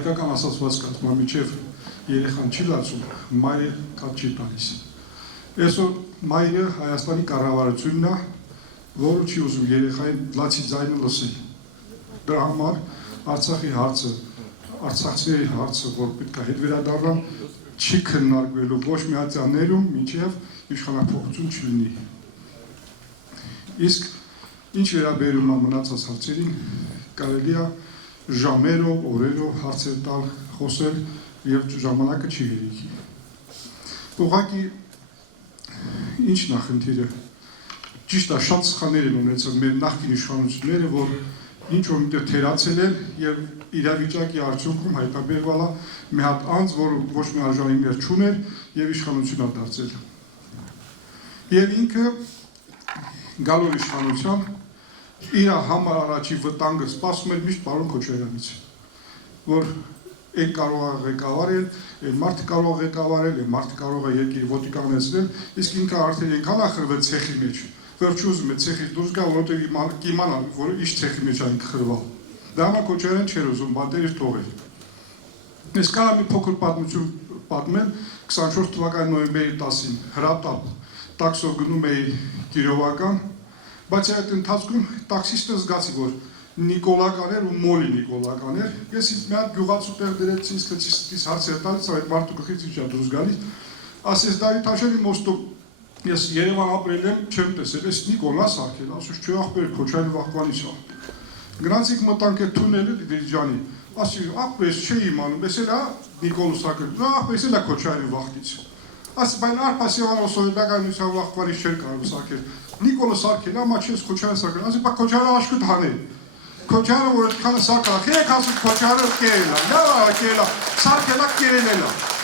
հայկական ասացված կազմա միջև երեխան չի լացում, մայրը կատ չի տալիս։ Այսօր մայրը Հայաստանի կառավարությունն է, որը չի ուզում երեխային լացի ձայնը լսել։ Դրա համար Արցախի հարցը, արցախցիների հարցը, որ պետք է հետ վերադառնան, չի քննարկվելու ոչ մի ատյաններում, մինչև իշխանափոխություն չլինի։ Իսկ ինչ վերաբերում է մնացած հարցերին, կարելի է ժամերով, օրերով հարցեր տալ, խոսել եւ ժամանակը չի հերիքի։ Ուղղակի ինչն է խնդիրը։ Ճիշտ է, շատ սխալներ են ունեցել մեր նախկին իշխանությունները, որ ինչ որ միտեղ թերացել են եւ իրավիճակի արդյունքում հայտնաբերվել է մի հատ անձ, որ ոչ մի արժանիքներ չուներ եւ իշխանություն է դարձել։ Եվ ինքը գալով իշխանության իր համար առաջի վտանգը սպասում էր միշտ պարոն Քոչարյանից, որ այն կարող է ղեկավարել, այն մարդը կարող է ղեկավարել, այն մարդը կարող է երկիրը ոդիկանեցնել, իսկ ինքը արդեն այնքան ախրվել ցեխի մեջ, վերջ ուզում է ցեխից դուրս գա, որովհետև կիմանա, որ ինչ ցեխի մեջ այն խրվալ։ Դա համար Քոչարյան չէր ուզում բանտերից թողել։ Ես կարա մի փոքր պատմություն պատմել 24 թվականի նոյեմբերի 10-ին հրատապ տաքսով գնում էի Կիրովական, բայց այդ ընթացքում տաքսիստը զգացի, որ Նիկոլական էր ու մոլի Նիկոլական էր։ Ես ինձ մի հատ գյուղացու տեղ դրեցի, ինձ հարցեր տալիս, այդ մարդու գլխից ինչ է դուրս գալիս։ Ասես Դավիթ Հաշելի մոստով ես Երևան ապրել եմ, չեմ տեսել, ես Նիկոլա սարքել, ասուց չէ ախպեր Քոչարյանի վախվանից է։ Գնացիք մտանք այդ թունելը Դիլիջանի, ասի ախպեր ես չէի իմանում, ես էլ Նիկոլու սարքել, ախպեր ես էլ է Քոչարյանի վախտից։ Ասի բայց Արփասիան սովետականության վախվանից չէր կարող սարքել։ Նիկոլը սարքել, ամա չես Քոչարյանը սարքել, ասի բայց Քոչարյանը աշկուտ հանել։ Քոչարյանը որ այդքանը սարքել, եք ասում Քոչարյանը կերել է, լավ կերել է, սարքել է կերել է։